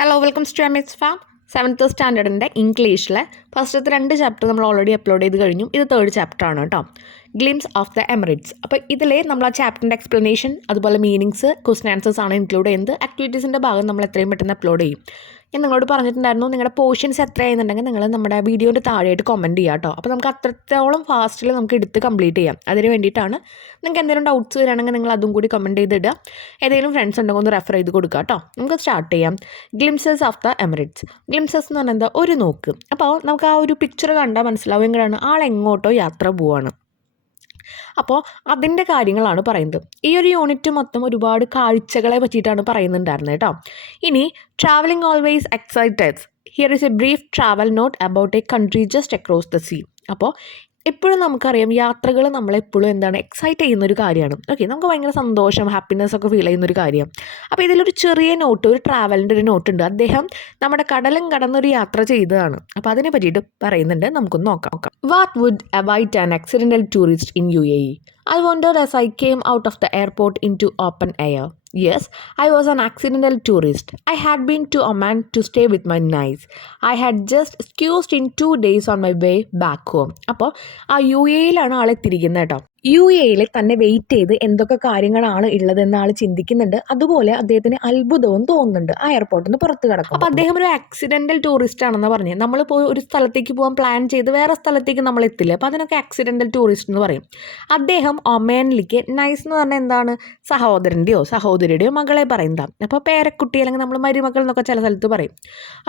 Hello welcome to MS farm. 7th സ്റ്റാൻഡേർഡിൻ്റെ ഇംഗ്ലീഷിലെ ഫസ്റ്റത്തെ 2 ചാപ്റ്റർ നമ്മൾ ഓൾറെഡി അപ്ലോഡ് ചെയ്ത് കഴിഞ്ഞു. ഇത് 3rd ചാപ്റ്റർ ആണ് കേട്ടോ, ഗ്ലിംസ് ഓഫ് ദ എമിറേറ്റ്സ്. അപ്പോൾ ഇതിൽ നമ്മൾ ആ ചാപ്റ്ററിൻ്റെ എക്സ്പ്ലനേഷൻ അതുപോലെ മീനിങ്സ്, ക്വസ്റ്റൻ ആൻസേഴ്സ് ആണ് ഇൻക്ലൂഡ് ചെയ്യുന്നത്. ആക്ടിവിറ്റീസിൻ്റെ ഭാഗം നമ്മൾ എത്രയും പെട്ടെന്ന് അപ്ലോഡ് ചെയ്യും. ഞാൻ നിങ്ങളോട് പറഞ്ഞിട്ടുണ്ടായിരുന്നു, നിങ്ങളുടെ പോർഷൻസ് എത്രയാണെന്നുണ്ടെങ്കിൽ നിങ്ങൾ നമ്മുടെ വീഡിയോൻ്റെ താഴെയായിട്ട് കമൻറ്റ് ചെയ്യുക കേട്ടോ. അപ്പോൾ നമുക്ക് അത്രത്തോളം ഫാസ്റ്റിൽ നമുക്ക് എടുത്ത് കംപ്ലീറ്റ് ചെയ്യാം. അതിന് വേണ്ടിയിട്ടാണ്. നിങ്ങൾക്ക് എന്തെങ്കിലും ഡൗട്ട്സ് വരികയാണെങ്കിൽ നിങ്ങൾ അതും കൂടി കമൻറ്റ് ചെയ്തിടുക. ഏതെങ്കിലും ഫ്രണ്ട്സ് ഉണ്ടെങ്കിൽ ഒന്ന് റെഫർ ചെയ്ത് കൊടുക്കുക കേട്ടോ. നമുക്ക് സ്റ്റാർട്ട് ചെയ്യാം. Glimpses of the Emirates. Glimpses എന്ന് പറഞ്ഞാൽ എന്താ, ഒരു നോക്ക്. അപ്പോൾ നമുക്ക് ആ ഒരു പിക്ചർ കണ്ടാൽ മനസ്സിലാവും എങ്ങനെയാണ് ആളെങ്ങോട്ടോ യാത്ര പോവാണ്. അപ്പോൾ അതിൻ്റെ കാര്യങ്ങളാണ് പറയുന്നത്. ഈ ഒരു യൂണിറ്റ് മൊത്തം ഒരുപാട് കാഴ്ചകളെ പറ്റിയിട്ടാണ് പറയുന്നുണ്ടായിരുന്നത് കേട്ടോ. ഇനി travelling always excited. Here is a brief travel note about a country just across the sea. അപ്പോൾ എപ്പോഴും നമുക്കറിയാം, യാത്രകൾ നമ്മളെപ്പോഴും എന്താണ് എക്സൈറ്റ് ചെയ്യുന്നൊരു കാര്യമാണ്. ഓക്കെ, നമുക്ക് ഭയങ്കര സന്തോഷം, ഹാപ്പിനെസ് ഒക്കെ ഫീൽ ചെയ്യുന്നൊരു കാര്യമാണ്. അപ്പോൾ ഇതിലൊരു ചെറിയ നോട്ട്, ഒരു ട്രാവലിൻ്റെ ഒരു നോട്ട് ഉണ്ട്. അദ്ദേഹം നമ്മുടെ കടലും കടന്നൊരു യാത്ര ചെയ്തതാണ്. അപ്പോൾ അതിനെ പറ്റിയിട്ട് പറയുന്നുണ്ട്, നമുക്കൊന്ന് നോക്കാം. What would await an accidental tourist in UAE? I wondered as I came out of the airport into open air. Yes, I was an accidental tourist. I had been to Oman to stay with my niece. I had just excused in 2 days on my way back home. അപ്പോൾ ആ UAE-യിലാണ് ആളെത്തിയിരിക്കുന്നത് കേട്ടോ. UAE-യിൽ തന്നെ wait ചെയ്ത് എന്തൊക്കെ കാര്യങ്ങളാണ് ഉള്ളതെന്ന് ആൾ ചിന്തിക്കുന്നുണ്ട്. അതുപോലെ അദ്ദേഹത്തിന് അത്ഭുതവും തോന്നുന്നുണ്ട് ആ എയർപോർട്ടിൽ നിന്ന് പുറത്ത് കിടക്കും. അപ്പോൾ അദ്ദേഹം ഒരു ആക്സിഡൻ്റൽ ടൂറിസ്റ്റ് ആണെന്ന് പറഞ്ഞ് നമ്മളിപ്പോൾ ഒരു സ്ഥലത്തേക്ക് പോകാൻ പ്ലാൻ ചെയ്ത് വേറെ സ്ഥലത്തേക്ക് നമ്മൾ എത്തില്ല. അപ്പോൾ അതിനൊക്കെ ആക്സിഡൻ്റൽ ടൂറിസ്റ്റ് എന്ന് പറയും. അദ്ദേഹം ഒമാനിലേക്ക്, നൈസ് എന്ന് പറഞ്ഞാൽ എന്താണ്, സഹോദരൻ്റെയോ സഹോദരിയുടെയോ മകളെ പറയുന്നതാണ്. അപ്പോൾ പേരക്കുട്ടി അല്ലെങ്കിൽ നമ്മൾ മരുമകൾ എന്നൊക്കെ ചില സ്ഥലത്ത് പറയും.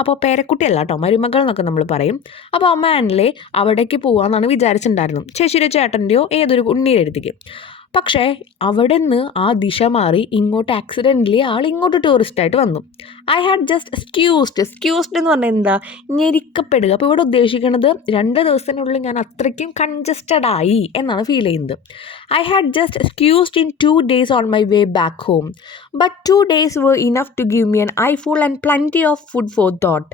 അപ്പോൾ പേരക്കുട്ടിയല്ല കേട്ടോ, മരുമകൾ എന്നൊക്കെ നമ്മൾ പറയും. അപ്പോൾ ഒമാനിലെ അവിടേക്ക് പോകാമെന്നാണ് വിചാരിച്ചിട്ടുണ്ടായിരുന്നു, ചേച്ചിയുടെ ചേട്ടൻ്റെയോ ഏതൊരു ഉണ്ണീരെടുത്തേക്ക്. പക്ഷേ അവിടെ നിന്ന് ആ ദിശ മാറി ഇങ്ങോട്ട് ആക്സിഡൻ്റലി ആൾ ഇങ്ങോട്ട് ടൂറിസ്റ്റായിട്ട് വന്നു. ഐ ഹാഡ് ജസ്റ്റ് സ്ക്യൂസ്ഡ് എന്ന് പറഞ്ഞാൽ എന്താ, ഞെരിക്കപ്പെടുക. അപ്പോൾ ഇവിടെ ഉദ്ദേശിക്കുന്നത് 2 ദിവസത്തിനുള്ളിൽ ഞാൻ അത്രയ്ക്കും കൺജസ്റ്റഡ് ആയി എന്നാണ് ഫീൽ ചെയ്യുന്നത്. I had just squeezed in 2 days on my way back home. But 2 days were enough to give me an eyeful and plenty of food for thought.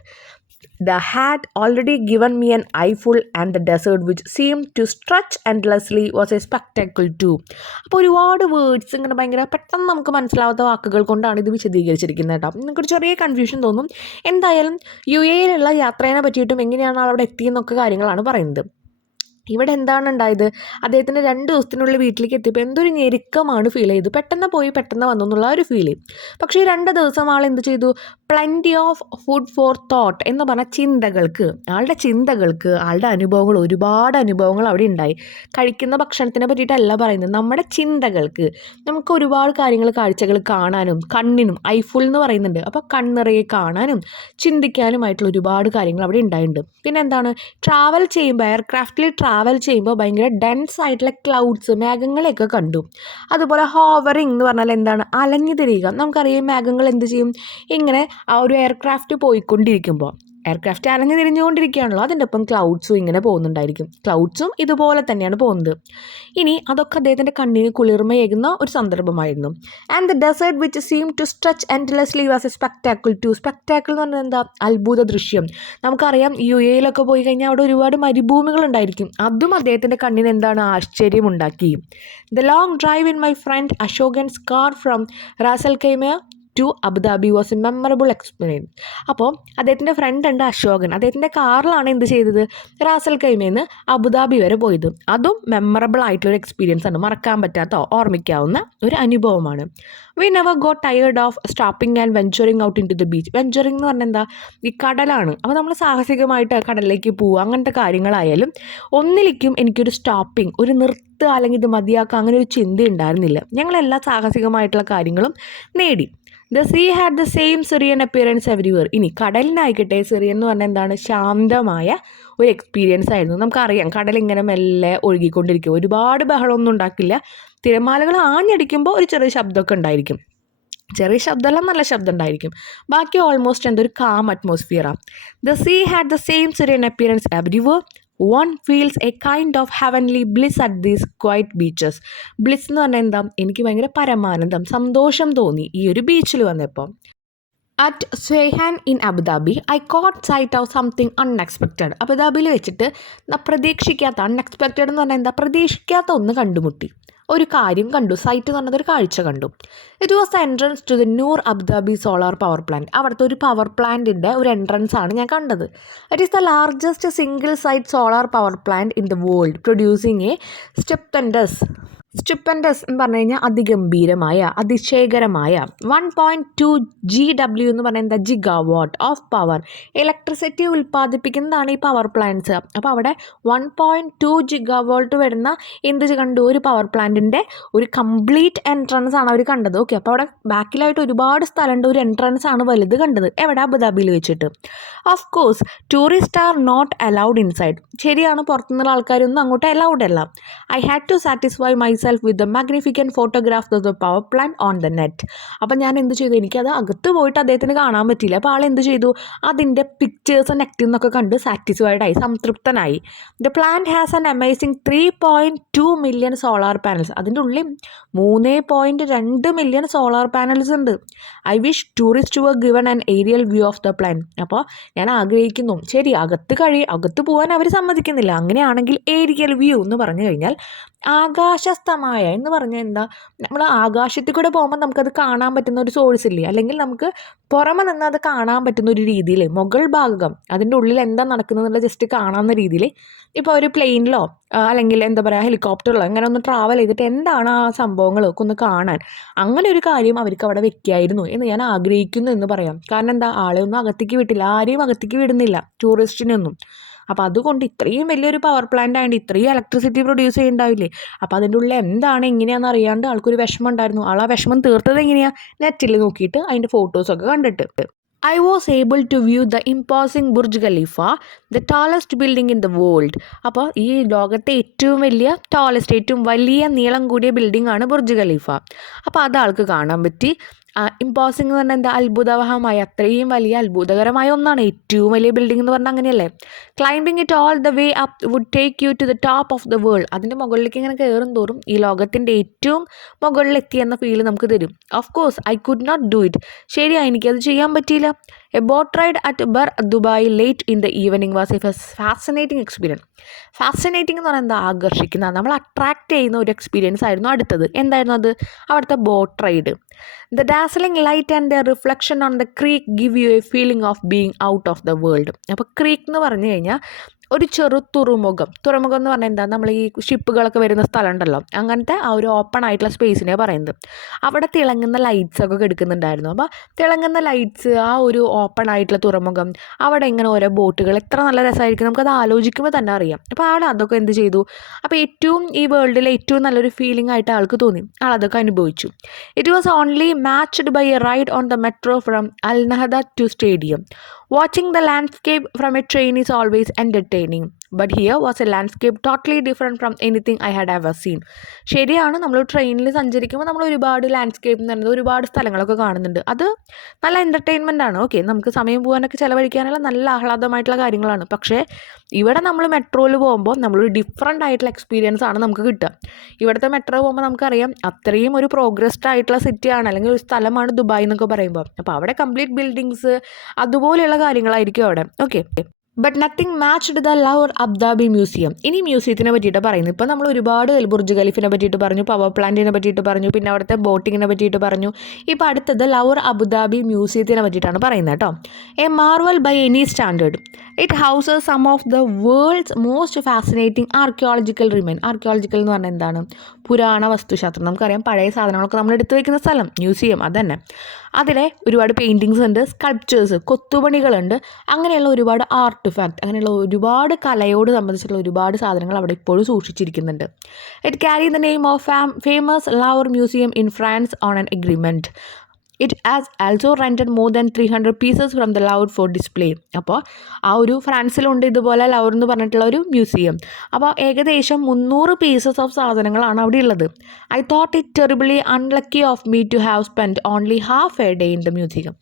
The had already given me an eyeful, and the desert which seemed to stretch endlessly was a spectacle too. അപ്പോൾ ഒരുപാട് words ഇങ്ങനെ ഭയങ്കര പെട്ടെന്ന് നമുക്ക് മനസ്സിലാവാത്ത വാക്കുകൾ കൊണ്ടാണ് ഇത് വിശദീകരിച്ചിരിക്കുന്നത് കേട്ടോ. നിങ്ങൾക്കൊരു ചെറിയ കൺഫ്യൂഷൻ തോന്നും. എന്തായാലും UAE-യിലുള്ള യാത്രേനെ പറ്റിയിട്ടും എങ്ങനെയാണ് അവിടെ എത്തിയെന്നൊക്കെ കാര്യങ്ങളാണ് പറയുന്നത്. ഇവിടെ എന്താണ് ഉണ്ടായത്, അദ്ദേഹത്തിന് 2 ദിവസത്തിനുള്ളിൽ വീട്ടിലേക്ക് എത്തിയപ്പോൾ എന്തൊരു ഞെരുക്കമാണ് ഫീൽ ചെയ്തു. പെട്ടെന്ന് പോയി പെട്ടെന്ന് വന്നു എന്നുള്ള ഒരു ഫീൽ. പക്ഷേ ഈ 2 ദിവസം ആൾ എന്ത് ചെയ്തു, plenty of food for thought എന്ന് പറഞ്ഞ ചിന്തകൾക്ക്, ആളുടെ അനുഭവങ്ങൾ, ഒരുപാട് അനുഭവങ്ങൾ അവിടെ ഉണ്ടായി. കഴിക്കുന്ന ഭക്ഷണത്തിനെ പറ്റിയിട്ടല്ല പറയുന്നത്, നമ്മുടെ ചിന്തകൾക്ക്, നമുക്ക് ഒരുപാട് കാര്യങ്ങൾ, കാഴ്ചകൾ കാണാനും കണ്ണിനും ഐഫുൾ എന്ന് പറയുന്നുണ്ട്. അപ്പോൾ കണ്ണിറയെ കാണാനും ചിന്തിക്കാനുമായിട്ടുള്ള ഒരുപാട് കാര്യങ്ങൾ അവിടെ ഉണ്ടായിട്ടുണ്ട്. പിന്നെ എന്താണ്, ട്രാവൽ ചെയ്യുമ്പോൾ എയർക്രാഫ്റ്റിൽ ട്രാവൽ ചെയ്യുമ്പോൾ ഭയങ്കര ഡെൻസ് ആയിട്ടുള്ള ക്ലൗഡ്സ്, മേഘങ്ങളെയൊക്കെ കണ്ടു. അതുപോലെ ഹോവറിങ് എന്ന് പറഞ്ഞാൽ എന്താണ്, അലഞ്ഞു തിരിയുക. നമുക്കറിയാം മേഘങ്ങൾ എന്ത് ചെയ്യും, ഇങ്ങനെ ആ ഒരു എയർക്രാഫ്റ്റ് പോയിക്കൊണ്ടിരിക്കുമ്പോൾ, എയർക്രാഫ്റ്റ് അലഞ്ഞു തിരിഞ്ഞുകൊണ്ടിരിക്കുകയാണല്ലോ, അതിൻ്റെ ഒപ്പം ക്ലൗഡ്സും ഇങ്ങനെ പോകുന്നുണ്ടായിരിക്കും. ക്ലൗഡ്സും ഇതുപോലെ തന്നെയാണ് പോകുന്നത്. ഇനി അതൊക്കെ അദ്ദേഹത്തിൻ്റെ കണ്ണിന് കുളിർമയേകുന്ന ഒരു സന്ദർഭമായിരുന്നു. And the desert which seem to stretch endlessly was a spectacle too. Spectacle എന്ന് പറഞ്ഞാൽ എന്താ, അത്ഭുത ദൃശ്യം. നമുക്കറിയാം UAE-യിലൊക്കെ പോയി കഴിഞ്ഞാൽ അവിടെ ഒരുപാട് മരുഭൂമികളുണ്ടായിരിക്കും. അതും അദ്ദേഹത്തിൻ്റെ കണ്ണിന് എന്താണ്, ആശ്ചര്യമുണ്ടാക്കി. The long drive in my friend Ashokan's car from Ras Al Khaimah to Abu Dhabi was a memorable experience. അപ്പോൾ അദ്ദേഹത്തിൻ്റെ ഫ്രണ്ട് ഉണ്ട് അശോകൻ, അദ്ദേഹത്തിൻ്റെ കാറിലാണ് എന്ത് ചെയ്തത്, റാസ് അൽ ഖൈമയിൽ നിന്ന് അബുദാബി വരെ പോയത്. അതും മെമ്മറബിൾ ആയിട്ടുള്ളൊരു എക്സ്പീരിയൻസ് ആണ്, മറക്കാൻ പറ്റാത്ത, ഓർമ്മിക്കാവുന്ന ഒരു അനുഭവമാണ്. We never got tired of stopping and venturing out into the beach. Venturing എന്ന് പറഞ്ഞാൽ എന്താ, ഈ കടലാണ്. അപ്പോൾ നമ്മൾ സാഹസികമായിട്ട് കടലിലേക്ക് പോവുക, അങ്ങനത്തെ കാര്യങ്ങളായാലും ഒന്നിലേക്കും എനിക്കൊരു സ്റ്റോപ്പിംഗ്, ഒരു നിർത്തുക അല്ലെങ്കിൽ ഇത് മതിയാക്കുക, അങ്ങനെ ഒരു ചിന്ത ഉണ്ടായിരുന്നില്ല. ഞങ്ങളെല്ലാ സാഹസികമായിട്ടുള്ള കാര്യങ്ങളും നേടി. The sea had the same serene appearance everywhere. ഇനി കടലിനായിക്കട്ടെ, സിറിയൻ എന്ന് പറഞ്ഞാൽ എന്താണ്, ശാന്തമായ ഒരു എക്സ്പീരിയൻസ് ആയിരുന്നു. നമുക്കറിയാം കടലിങ്ങനെ മെല്ലെ ഒഴുകിക്കൊണ്ടിരിക്കും, ഒരുപാട് ബഹളമൊന്നും ഉണ്ടാക്കില്ല. തിരമാലകൾ ആഞ്ഞടിക്കുമ്പോൾ ഒരു ചെറിയ ശബ്ദമൊക്കെ ഉണ്ടായിരിക്കും, ചെറിയ ശബ്ദമല്ല, നല്ല ശബ്ദം ഉണ്ടായിരിക്കും. ബാക്കി ഓൾമോസ്റ്റ് എന്തൊരു കാം അറ്റ്മോസ്ഫിയറാണ്. The sea had the same serene appearance everywhere. One feels a kind of heavenly bliss at these quiet beaches. Bliss എന്ന് പറഞ്ഞാൽ എന്താ, എനിക്ക് ഭയങ്കര പരമാനന്ദം, സന്തോഷം തോന്നി ഈ ഒരു ബീച്ചിൽ വന്നപ്പോൾ. At Sweihan in Abu Dhabi I caught sight of something unexpected. അബുദാബിയിൽ വെച്ചിട്ട് പ്രതീക്ഷിക്കാത്ത, അൺഎക്സ്പെക്റ്റഡ് എന്ന് പറഞ്ഞാൽ എന്താ, പ്രതീക്ഷിക്കാത്ത ഒന്ന് കണ്ടുമുട്ടി. ഒരു കാര്യം കണ്ടു. സൈറ്റ് എന്ന് പറഞ്ഞത് ഒരു കാഴ്ച കണ്ടു. It was the entrance to the Noor Abu Dhabi solar power plant. അവിടുത്തെ ഒരു പവർ പ്ലാന്റിൻ്റെ ഒരു എൻട്രൻസ് ആണ് ഞാൻ കണ്ടത്. It is the largest single site solar power plant in the world producing a stupendous എന്ന് പറഞ്ഞു കഴിഞ്ഞാൽ അതിഗംഭീരമായ അതിശയകരമായ 1.2 GW എന്ന് പറയുന്നത് ജിഗാവാട്ട് ഓഫ് പവർ ഇലക്ട്രിസിറ്റി ഉൽപ്പാദിപ്പിക്കുന്നതാണ് ഈ പവർ പ്ലാന്റ്സ്. അപ്പോൾ അവിടെ 1.2 GW വരുന്ന എന്ത് കണ്ടു? ഒരു പവർ പ്ലാന്റിൻ്റെ ഒരു കംപ്ലീറ്റ് എൻട്രൻസ് ആണ് അവർ കണ്ടത്. ഓക്കെ, അപ്പോൾ അവിടെ ബാക്കിലായിട്ട് ഒരുപാട് സ്ഥലമുണ്ട്. ഒരു എൻട്രൻസ് ആണ് വലുത് കണ്ടത്. എവിടെ? അബുദാബിയിൽ വെച്ചിട്ട്. Of course tourist are not allowed inside. ശരിയാണ്, പുറത്തുനിന്നുള്ള ആൾക്കാരൊന്നും അങ്ങോട്ട് അലൗഡ് അല്ല. I had to satisfy myself with the magnificent photographs of the power plant on the net. അപ്പം ഞാൻ എന്ത് ചെയ്തു? എനിക്കത് അകത്ത് പോയിട്ട് അദ്ദേഹത്തിന് കാണാൻ പറ്റിയില്ല. അപ്പോൾ ആൾ എന്ത് ചെയ്തു? അതിൻ്റെ പിക്ചേഴ്സ് നെറ്റിൽ നിന്നൊക്കെ കണ്ട് സാറ്റിസ്ഫൈഡ് ആയി, സംതൃപ്തനായി. The plant has an amazing 3.2 million solar panels. അതിൻ്റെ ഉള്ളിൽ 3.2 മില്യൺ സോളാർ പാനൽസ് ഉണ്ട്. I wish tourist were given an aerial view of the plant. അപ്പോൾ ഞാൻ ആഗ്രഹിക്കുന്നു, ശരി അകത്ത് പോകാൻ അവർ സമ്മതിക്കുന്നില്ല. അങ്ങനെയാണെങ്കിൽ ഏരിയൽ വ്യൂ എന്ന് പറഞ്ഞു കഴിഞ്ഞാൽ ആകാശസ്ഥമായ എന്ന് പറഞ്ഞാൽ എന്താ? നമ്മൾ ആകാശത്തിൽ കൂടെ പോകുമ്പോൾ നമുക്കത് കാണാൻ പറ്റുന്ന ഒരു സോഴ്സ് ഇല്ലേ? അല്ലെങ്കിൽ നമുക്ക് പുറമെ നിന്ന് അത് കാണാൻ പറ്റുന്ന ഒരു രീതിയിൽ മുകൾ ഭാഗം അതിൻ്റെ ഉള്ളിൽ എന്താ നടക്കുന്നതെന്നുള്ള ജസ്റ്റ് കാണാവുന്ന രീതിയിൽ ഇപ്പോൾ ഒരു പ്ലെയിനിലോ അല്ലെങ്കിൽ എന്താ പറയുക ഹെലികോപ്റ്ററിലോ അങ്ങനെ ഒന്ന് ട്രാവൽ ചെയ്തിട്ട് എന്താണ് ആ സംഭവങ്ങളൊക്കെ ഒന്ന് കാണാൻ, അങ്ങനെ ഒരു കാര്യം അവർക്ക് അവിടെ വെക്കായിരുന്നു എന്ന് ഞാൻ ആഗ്രഹിക്കുന്നു എന്ന് പറയാം. കാരണം എന്താ? ആളെ ഒന്നും അകത്തേക്ക് വിട്ടില്ല, ആരെയും അകത്തേക്ക് വിടുന്നില്ല, ടൂറിസ്റ്റിനൊന്നും. അപ്പോൾ അതുകൊണ്ട് ഇത്രയും വലിയൊരു പവർ പ്ലാന്റ് ആയതുകൊണ്ട് ഇത്രയും ഇലക്ട്രിസിറ്റി പ്രൊഡ്യൂസ് ചെയ്യുന്നുണ്ടാവില്ലേ? അപ്പോൾ അതിൻ്റെ ഉള്ളിൽ എന്താണ് എങ്ങനെയാണെന്ന് അറിയാണ്ട് ആൾക്കൊരു വിഷമം ഉണ്ടായിരുന്നു. ആൾ ആ വിഷമം തീർത്തത് എങ്ങനെയാണ്? നെറ്റിൽ നോക്കിയിട്ട് അതിൻ്റെ ഫോട്ടോസൊക്കെ കണ്ടിട്ട്. I was able to view the imposing Burj Khalifa, the tallest building in the world. അപ്പോൾ ഈ ലോകത്തെ ഏറ്റവും വലിയ നീളം കൂടിയ ബിൽഡിംഗ് ആണ് ബുർജ് ഖലീഫ. അപ്പോൾ അത് ആൾക്ക് കാണാൻ പറ്റി. ഇമ്പോസിംഗ് എന്ന് പറഞ്ഞാൽ എന്താ? അത്ഭുതവഹമായ, അത്രയും വലിയ അത്ഭുതകരമായ ഒന്നാണ്. ഏറ്റവും വലിയ ബിൽഡിംഗ് എന്ന് പറഞ്ഞാൽ അങ്ങനെയല്ലേ? Climbing it all the way up would take you to the top of the world. അതിൻ്റെ മുകളിലേക്ക് ഇങ്ങനെ കയറും തോറും ഈ ലോകത്തിൻ്റെ ഏറ്റവും മുകളിലെത്തി എന്ന ഫീൽ നമുക്ക് തരും. Of course I could not do it. ശരിയാ, എനിക്കത് ചെയ്യാൻ പറ്റിയില്ല. A boat ride at Bur Dubai late in the evening was a fascinating experience. Fascinating എന്ന് പറയുന്നത് ആകർഷിക്കുന്ന, നമ്മൾ അട്രാക്റ്റ് ചെയ്യുന്ന ഒരു എക്സ്പീരിയൻസ് ആയിരുന്നു അടുത്തത്. എന്തായിരുന്നു അത്? അവിടുത്തെ boat ride. The dazzling light and their reflection on the creek give you a feeling of being out of the world. അപ്പോൾ ക്രീക്ക് എന്ന് പറഞ്ഞു കഴിഞ്ഞാൽ ഒരു ചെറു തുറമുഖം എന്ന് പറഞ്ഞാൽ എന്താ? നമ്മൾ ഈ ഷിപ്പുകളൊക്കെ വരുന്ന സ്ഥലം ഉണ്ടല്ലോ, അങ്ങനത്തെ ആ ഒരു ഓപ്പൺ ആയിട്ടുള്ള സ്പേസിനെ പറയുന്നത്. അവിടെ തിളങ്ങുന്ന ലൈറ്റ്സൊക്കെ എടുക്കുന്നുണ്ടായിരുന്നു. അപ്പോൾ തിളങ്ങുന്ന ലൈറ്റ്സ്, ആ ഒരു ഓപ്പൺ ആയിട്ടുള്ള തുറമുഖം, അവിടെ ഇങ്ങനെ ഓരോ ബോട്ടുകൾ, എത്ര നല്ല രസമായിരിക്കും, നമുക്കത് ആലോചിക്കുമ്പോൾ തന്നെ അറിയാം. അപ്പോൾ ആൾ അതൊക്കെ എന്ത് ചെയ്തു? അപ്പോൾ ഈ വേൾഡിലെ ഏറ്റവും നല്ലൊരു ഫീലിംഗ് ആയിട്ട് ആൾക്ക് തോന്നി. ആളതൊക്കെ അനുഭവിച്ചു. It was only matched by a ride on the metro from Al Nahda to stadium. Watching the landscape from a train is always entertaining, but here was a landscape totally different from anything I had ever seen. ശരിയാണ്, നമ്മൾ ട്രെയിനിൽ സഞ്ചരിക്കുമ്പോൾ നമ്മൾ ഒരുപാട് landscape എന്ന് പറയുന്നത് ഒരുപാട് സ്ഥലങ്ങളൊക്കെ കാണുന്നുണ്ട്. അത് നല്ല എൻ്റർടൈൻമെൻ്റ് ആണ്. ഓക്കെ, നമുക്ക് സമയം പോകാനൊക്കെ ചിലവഴിക്കാനുള്ള നല്ല ആഹ്ലാദമായിട്ടുള്ള കാര്യങ്ങളാണ്. പക്ഷേ ഇവിടെ നമ്മൾ മെട്രോയിൽ പോകുമ്പോൾ നമ്മളൊരു ഡിഫറെൻ്റ് ആയിട്ടുള്ള എക്സ്പീരിയൻസ് ആണ് നമുക്ക് കിട്ടുക. ഇവിടുത്തെ മെട്രോ പോകുമ്പോൾ നമുക്കറിയാം അത്രയും ഒരു പ്രോഗ്രസ്ഡ് ആയിട്ടുള്ള സിറ്റിയാണ്, അല്ലെങ്കിൽ ഒരു സ്ഥലമാണ് ദുബായ് എന്നൊക്കെ പറയുമ്പോൾ. അപ്പോൾ അവിടെ കംപ്ലീറ്റ് ബിൽഡിങ്സ് അതുപോലെയുള്ള കാര്യങ്ങളായിരിക്കും അവിടെ. Okay, but nothing matched the lover Abu Dhabi museum. ഇനി മ്യൂസിയത്തിനെ പറ്റിയിട്ട് പറയുന്നു. ഇപ്പോൾ നമ്മൾ ഒരുപാട് ബുർജ് ഖലീഫിനെ പറ്റിയിട്ട് പറഞ്ഞു, പവർ പ്ലാന്റിനെ പറ്റിയിട്ട് പറഞ്ഞു, പിന്നെ അവിടുത്തെ ബോട്ടിങ്ങിനെ പറ്റിയിട്ട് പറഞ്ഞു. ഇപ്പോൾ അടുത്തത് ലവർ അബുദാബി മ്യൂസിയത്തിനെ പറ്റിയിട്ടാണ് പറയുന്നത് കേട്ടോ. A marvel by any standard. It houses some of the world's most fascinating archaeological remain. Archaeological എന്ന് പറഞ്ഞാൽ എന്താണ്? പുരാണ വസ്തുശാസ്ത്രം. നമുക്കറിയാം പഴയ സാധനങ്ങളൊക്കെ നമ്മൾ എടുത്തു വയ്ക്കുന്ന സ്ഥലം, മ്യൂസിയം. അതന്നെ. അതിലെ ഒരുപാട് പെയിൻറ്റിങ്സ് ഉണ്ട്, സ്കൾപ്ചേഴ്സ്, കൊത്തുപണികളുണ്ട്, അങ്ങനെയുള്ള ഒരുപാട് ആർട്ടിഫാക്റ്റ്, അങ്ങനെയുള്ള ഒരുപാട് കലയോട് സംബന്ധിച്ചുള്ള ഒരുപാട് സാധനങ്ങൾ അവിടെ ഇപ്പോഴും സൂക്ഷിച്ചിരിക്കുന്നുണ്ട്. It carry the name of famous Louvre museum in France on an agreement. It has also rented more than 300 pieces from the Louvre for display. അപ്പോൾ ആ ഒരു ഫ്രാൻസിലുണ്ട് ഇതുപോലെ ലവർ എന്ന് പറഞ്ഞിട്ടുള്ള ഒരു മ്യൂസിയം. അപ്പോൾ ഏകദേശം 300 പീസസ് ഓഫ് സാധനങ്ങളാണ് അവിടെ ഉള്ളത്. I thought it terribly unlucky of me to have spend only half a day in the museum.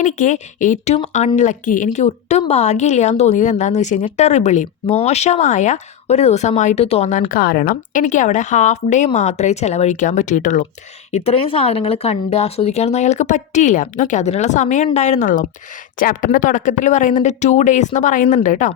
എനിക്ക് ഏറ്റവും അൺലക്കി, എനിക്ക് ഒട്ടും ഭാഗ്യമില്ല എന്ന് തോന്നിയത് എന്താണെന്ന് വെച്ച് കഴിഞ്ഞാൽ ടെറിബിളി, മോശമായ ഒരു ദിവസമായിട്ട് തോന്നാൻ കാരണം എനിക്ക് അവിടെ ഹാഫ് ഡേ മാത്രമേ ചിലവഴിക്കാൻ പറ്റിയിട്ടുള്ളൂ. ഇത്രയും സാധനങ്ങൾ കണ്ട് ആസ്വദിക്കാനൊന്നും അയാൾക്ക് പറ്റിയില്ല. ഓക്കെ, അതിനുള്ള സമയം ഉണ്ടായിരുന്നുള്ളൂ. ചാപ്റ്ററിൻ്റെ തുടക്കത്തിൽ പറയുന്നുണ്ട് 2 days എന്ന് പറയുന്നുണ്ട് കേട്ടോ.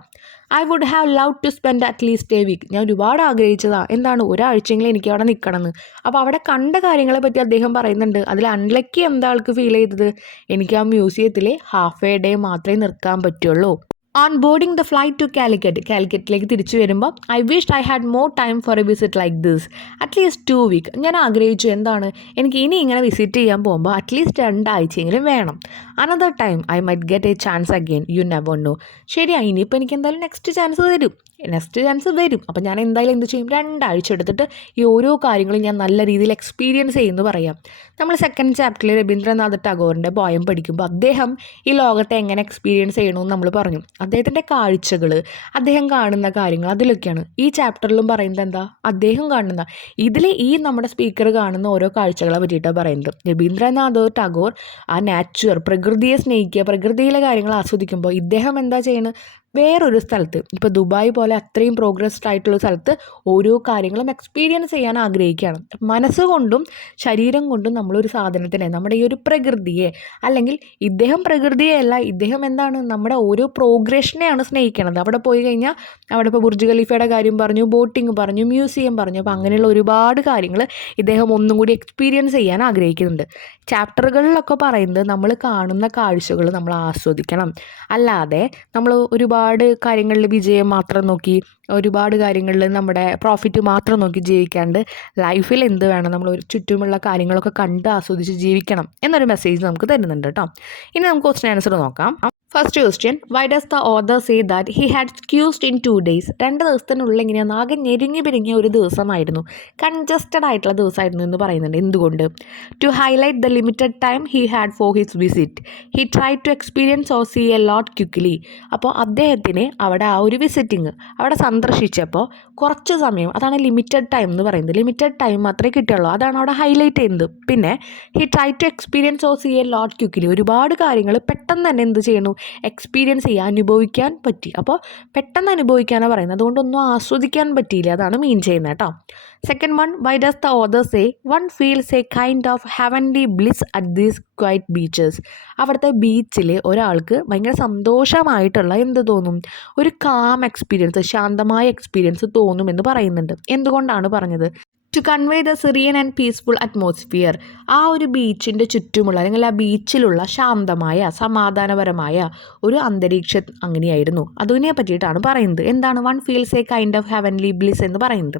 I would have love to spend at least a week. ഞാൻ ഒരുപാട് ആഗ്രഹിച്ചതാണ് എന്താണ് ഒരാഴ്ചയെങ്കിലും എനിക്ക് അവിടെ നിൽക്കണമെന്ന്. അപ്പോൾ അവിടെ കണ്ട കാര്യങ്ങളെ പറ്റി അദ്ദേഹം പറയുന്നുണ്ട്. അതിൽ അൺലക്കി എന്താ ആൾക്ക് ഫീൽ ചെയ്തത്, എനിക്ക് ആ മ്യൂസിയത്തിൽ ഹാഫ് എ ഡേ മാത്രമേ നിൽക്കാൻ പറ്റുള്ളൂ. On boarding the flight to കാലിക്കറ്റിലേക്ക് തിരിച്ചു വരുമ്പോൾ I wished I had more time for a visit like this at least 2 weeks. ഞാൻ ആഗ്രഹിച്ചു എന്താണ്, എനിക്ക് ഇനി ഇങ്ങനെ വിസിറ്റ് ചെയ്യാൻ പോകുമ്പോൾ അറ്റ്ലീസ്റ്റ് 2 ആഴ്ചയെങ്കിലും വേണം. Another time I might get A chance again, you never know. ശരിയാ, ഇനിയിപ്പോൾ എനിക്ക് എന്തായാലും നെക്സ്റ്റ് ചാൻസ് വരും. അപ്പോൾ ഞാൻ എന്തായാലും എന്ത് ചെയ്യും, 2 ആഴ്ച എടുത്തിട്ട് ഈ ഓരോ കാര്യങ്ങളും ഞാൻ നല്ല രീതിയിൽ എക്സ്പീരിയൻസ് ചെയ്യുമെന്ന് പറയാം. നമ്മൾ സെക്കൻഡ് ചാപ്റ്ററിൽ രവീന്ദ്രനാഥ് ടാഗോറിൻ്റെ പോയം പഠിക്കുമ്പോൾ അദ്ദേഹം ഈ ലോകത്തെ എങ്ങനെ എക്സ്പീരിയൻസ് ചെയ്യണമെന്ന് നമ്മൾ പറഞ്ഞു. അദ്ദേഹത്തിൻ്റെ കാഴ്ചകൾ, അദ്ദേഹം കാണുന്ന കാര്യങ്ങൾ, അതിലൊക്കെയാണ് ഈ ചാപ്റ്ററിലും പറയുന്നത്. എന്താ അദ്ദേഹം കാണുന്ന ഇതിൽ ഈ നമ്മുടെ സ്പീക്കർ കാണുന്ന ഓരോ കാഴ്ചകളെ പറ്റിയിട്ടാണ് പറയുന്നത്. രവീന്ദ്രനാഥ് ടാഗോർ ആ പ്രകൃതിയെ സ്നേഹിക്കുക, പ്രകൃതിയിലെ കാര്യങ്ങൾ ആസ്വദിക്കുമ്പോൾ ഇദ്ദേഹം എന്താ ചെയ്യുന്നത്, വേറൊരു സ്ഥലത്ത്, ഇപ്പോൾ ദുബായ് പോലെ അത്രയും പ്രോഗ്രസ്ഡ് ആയിട്ടുള്ള സ്ഥലത്ത് ഓരോ കാര്യങ്ങളും എക്സ്പീരിയൻസ് ചെയ്യാൻ ആഗ്രഹിക്കുകയാണ്. മനസ്സുകൊണ്ടും ശരീരം കൊണ്ടും നമ്മളൊരു സാധനത്തിനെ, നമ്മുടെ ഈ ഒരു പ്രകൃതിയെ, അല്ലെങ്കിൽ ഇദ്ദേഹം പ്രകൃതിയെയല്ല, ഇദ്ദേഹം എന്താണ്, നമ്മുടെ ഓരോ പ്രോഗ്രഷനെയാണ് സ്നേഹിക്കുന്നത്. അവിടെ പോയി കഴിഞ്ഞാൽ അവിടെ ഇപ്പോൾ ബുർജ് ഖലീഫയുടെ കാര്യം പറഞ്ഞു, ബോട്ടിങ് പറഞ്ഞു, മ്യൂസിയം പറഞ്ഞു. അപ്പോൾ അങ്ങനെയുള്ള ഒരുപാട് കാര്യങ്ങൾ ഇദ്ദേഹം ഒന്നും കൂടി എക്സ്പീരിയൻസ് ചെയ്യാൻ ആഗ്രഹിക്കുന്നുണ്ട്. ചാപ്റ്ററുകളിലൊക്കെ പറയുന്നത് നമ്മൾ കാണുന്ന കാഴ്ചകൾ നമ്മൾ ആസ്വദിക്കണം, അല്ലാതെ നമ്മൾ ഒരുപാട് കാര്യങ്ങളിൽ വിജയം മാത്രം നോക്കി, ഒരുപാട് കാര്യങ്ങളിൽ നമ്മുടെ പ്രോഫിറ്റ് മാത്രം നോക്കി ജീവിക്കാണ്ട് ലൈഫിൽ എന്ത് വേണം, നമ്മൾ ചുറ്റുമുള്ള കാര്യങ്ങളൊക്കെ കണ്ട് ആസ്വദിച്ച് ജീവിക്കണം എന്നൊരു മെസ്സേജ് നമുക്ക് തരുന്നുണ്ട് കേട്ടോ. ഇനി നമുക്ക് ക്വസ്റ്റ്യൻ ആൻസർ നോക്കാം. First question, why does the author say that he had squeezed in 2 days? 2 ദിവസത്തിനുള്ളിൽ ഇങ്ങനെയാണ്, ആകെ ഞെരുങ്ങി പിരിങ്ങിയ ഒരു ദിവസമായിരുന്നു, കൺജസ്റ്റഡ് ആയിട്ടുള്ള ദിവസമായിരുന്നു എന്ന് പറയുന്നുണ്ട്. എന്തുകൊണ്ട്? To highlight the limited time he had for his visit, he try to experience or see a lot quickly. അപ്പോൾ അദ്ദേഹത്തിന് അവിടെ ആ ഒരു വിസിറ്റിങ് അവിടെ സന്ദർശിച്ചപ്പോൾ കുറച്ച് സമയം, അതാണ് ലിമിറ്റഡ് ടൈം എന്ന് പറയുന്നത്. ലിമിറ്റഡ് ടൈം മാത്രമേ കിട്ടുള്ളൂ, അതാണ് അവിടെ ഹൈലൈറ്റ് ചെയ്യുന്നത്. പിന്നെ he try to experience or see a lot quickly, ഒരുപാട് കാര്യങ്ങൾ പെട്ടെന്ന് തന്നെ എന്ത് ചെയ്യണു, എക്സ്പീരിയൻസ് ചെയ്യുക, അനുഭവിക്കാൻ പറ്റി. അപ്പോൾ പെട്ടെന്ന് അനുഭവിക്കാനാണ് പറയുന്നത്, അതുകൊണ്ടൊന്നും ആസ്വദിക്കാൻ പറ്റിയില്ല, അതാണ് മീൻ ചെയ്യുന്നത് കേട്ടോ. Second one, why does the author say one feels a kind of heavenly bliss at these quiet beaches? അവിടുത്തെ ബീച്ചിൽ ഒരാൾക്ക് ഭയങ്കര സന്തോഷമായിട്ടുള്ള എന്ത് തോന്നും, ഒരു കാം എക്സ്പീരിയൻസ്, ശാന്തമായ എക്സ്പീരിയൻസ് തോന്നുമെന്ന് പറയുന്നുണ്ട്. എന്തുകൊണ്ടാണ് പറഞ്ഞത്? To convey the serene and peaceful atmosphere. ആ ഒരു ബീച്ചിൻ്റെ ചുറ്റുമുള്ള, അല്ലെങ്കിൽ ആ ബീച്ചിലുള്ള ശാന്തമായ സമാധാനപരമായ ഒരു അന്തരീക്ഷം അങ്ങനെയായിരുന്നു, അതിനെ പറ്റിയിട്ടാണ് പറയുന്നത്. എന്താണ് one feels a kind of heavenly bliss എന്ന് പറയുന്നത്.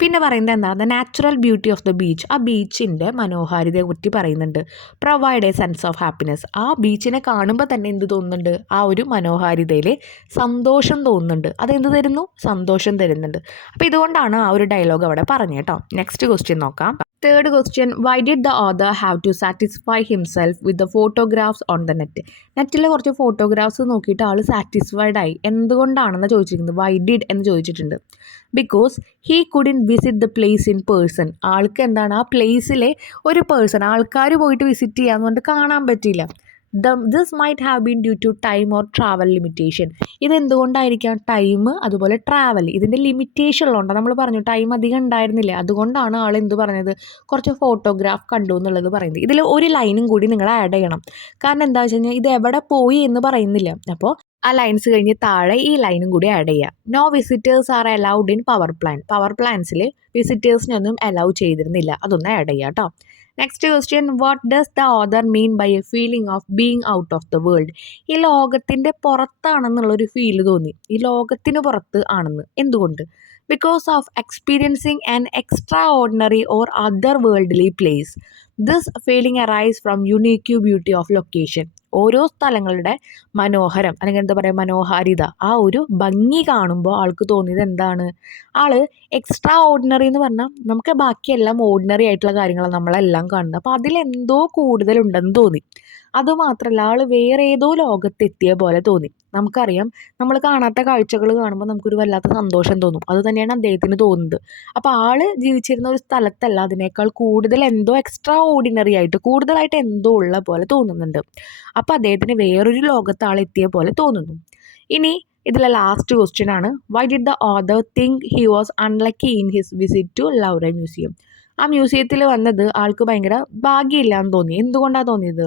പിന്നെ പറയുന്നത് എന്താ, the natural beauty of the beach, ആ ബീച്ചിൻ്റെ മനോഹാരിതയെ പറ്റി പറയുന്നുണ്ട്. Provide A sense of happiness, ആ ബീച്ചിനെ കാണുമ്പോൾ തന്നെ എന്ത് തോന്നുന്നുണ്ട്, ആ ഒരു മനോഹാരിതയിൽ സന്തോഷം തോന്നുന്നുണ്ട്. അതെന്ത് തരുന്നു, സന്തോഷം തരുന്നുണ്ട്. അപ്പോൾ ഇതുകൊണ്ടാണ് ആ ഒരു ഡയലോഗ് അവിടെ പറഞ്ഞത് കേട്ടോ. നെക്സ്റ്റ് ക്വസ്റ്റ്യൻ നോക്കാം. Third question, why did the author have to satisfy himself with the photographs on the net? നെറ്റിലെ കുറച്ച് ഫോട്ടോഗ്രാഫ്സ് നോക്കിയിട്ട് ആൾ സാറ്റിസ്ഫൈഡ് ആയി, എന്തുകൊണ്ടാണെന്ന് ചോദിച്ചിരിക്കുന്നത്. വൈ ഡിഡ് എന്ന് ചോദിച്ചിട്ടുണ്ട്. Because he കുഡിൻ visit the place in person. ആൾക്ക് എന്താണ്, ആ പ്ലേസിലെ ഒരു പേഴ്സൺ, ആൾക്കാർ പോയിട്ട് വിസിറ്റ് ചെയ്യാന്ന് പറഞ്ഞിട്ട് കാണാൻ പറ്റിയില്ല. This might have been due to time or travel limitation. ഇതെന്തുകൊണ്ടായിരിക്കാം, ടൈം അതുപോലെ ട്രാവൽ, ഇതിൻ്റെ ലിമിറ്റേഷൻ ഉള്ളതുകൊണ്ട്. നമ്മൾ പറഞ്ഞു ടൈം അധികം ഉണ്ടായിരുന്നില്ല, അതുകൊണ്ടാണ് ആൾ എന്ത് പറഞ്ഞത്, കുറച്ച് ഫോട്ടോഗ്രാഫ് കണ്ടു എന്നുള്ളത് പറയുന്നത്. ഇതിൽ ഒരു ലൈനും കൂടി നിങ്ങൾ ആഡ് ചെയ്യണം. കാരണം എന്താ വെച്ച് കഴിഞ്ഞാൽ ഇത് എവിടെ പോയി എന്ന് പറയുന്നില്ല. അപ്പോൾ ആ ലൈൻസ് കഴിഞ്ഞ് താഴെ ഈ ലൈനും കൂടി ആഡ് ചെയ്യുക. No visitors are allowed in power plant. Power പ്ലാന്റ്സിൽ വിസിറ്റേഴ്സിനൊന്നും അലൗ ചെയ്തിരുന്നില്ല, അതൊന്ന് ആഡ് ചെയ്യുക കേട്ടോ. Next question, what does the author mean by a feeling of being out of the world? ഈ ലോകത്തിൻ്റെ പുറത്താണെന്നുള്ളൊരു ഫീല് തോന്നി, ഈ ലോകത്തിന് പുറത്ത് ആണെന്ന്. എന്തുകൊണ്ട്? Because of experiencing an extra ordinary or other worldly place. This feeling arise from unique beauty of location. ഓരോ സ്ഥലങ്ങളുടെ മനോഹരം, അല്ലെങ്കിൽ എന്താ പറയുക, മനോഹാരിത, ആ ഒരു ഭംഗി കാണുമ്പോൾ ആൾക്ക് തോന്നിയത് എന്താണ്, ആള് എക്സ്ട്രാ ഓർഡിനറി എന്ന് പറഞ്ഞാൽ നമുക്ക് ബാക്കിയെല്ലാം ഓർഡിനറി ആയിട്ടുള്ള കാര്യങ്ങളാണ് നമ്മളെല്ലാം കാണുന്നത്, അപ്പോൾ അതിലെന്തോ കൂടുതലുണ്ടെന്ന് തോന്നി. അതുമാത്രമല്ല, ആൾ വേറെ ഏതോ ലോകത്തെത്തിയ പോലെ തോന്നി. നമുക്കറിയാം, നമ്മൾ കാണാത്ത കാഴ്ചകൾ കാണുമ്പോൾ നമുക്കൊരു വല്ലാത്ത സന്തോഷം തോന്നും. അത് തന്നെയാണ് അദ്ദേഹത്തിന് തോന്നുന്നത്. അപ്പോൾ ആൾ ജീവിച്ചിരുന്ന ഒരു സ്ഥലത്തല്ല, അതിനേക്കാൾ കൂടുതൽ എന്തോ എക്സ്ട്രാ ഓർഡിനറി ആയിട്ട്, കൂടുതലായിട്ട് എന്തോ ഉള്ള പോലെ തോന്നുന്നുണ്ട്. അപ്പോൾ അദ്ദേഹത്തിന് വേറൊരു ലോകത്ത് ആളെത്തിയ പോലെ തോന്നുന്നു. ഇനി ഇതിലെ ലാസ്റ്റ് ക്വസ്റ്റ്യൻ ആണ്, why did the author think he was unlucky in his visit to Louvre museum? ആ മ്യൂസിയത്തിൽ വന്നത് ആൾക്ക് ഭയങ്കര ഭാഗ്യമില്ലാന്ന് തോന്നി. എന്തുകൊണ്ടാണ് തോന്നിയത്?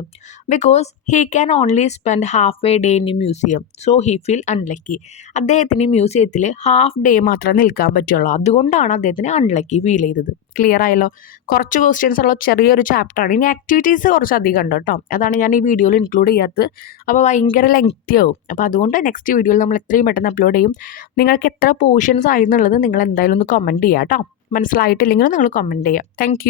Because he can only spend half a day in museum, so he feel unlucky. അദ്ദേഹത്തിന് മ്യൂസിയത്തിൽ ഹാഫ് ഡേ മാത്രമേ നിൽക്കാൻ പറ്റുള്ളൂ, അതുകൊണ്ടാണ് അദ്ദേഹത്തിന് അൺലക്കി ഫീൽ ചെയ്തത്. ക്ലിയർ ആയല്ലോ? കുറച്ച് ക്വസ്റ്റ്യൻസ് ഉള്ള ചെറിയൊരു ചാപ്റ്ററാണ്. ഇനി ആക്ടിവിറ്റീസ് കുറച്ച് അധികം ഉണ്ട് കേട്ടോ, അതാണ് ഞാൻ ഈ വീഡിയോയിൽ ഇൻക്ലൂഡ് ചെയ്യാത്തത്. അപ്പോൾ ഭയങ്കര ലെങ്തി ആവും. അപ്പോൾ അതുകൊണ്ട് നെക്സ്റ്റ് വീഡിയോയിൽ നമ്മൾ എത്രയും പെട്ടെന്ന് അപ്ലോഡ് ചെയ്യും. നിങ്ങൾക്ക് എത്ര പോർഷൻസ് ആയി എന്നുള്ളത് നിങ്ങൾ എന്തായാലും ഒന്ന് കമൻറ്റ് ചെയ്യുക കേട്ടോ. മനസ്സിലായിട്ടില്ലെങ്കിലും നിങ്ങൾ കമൻറ്റ് ചെയ്യുക. താങ്ക്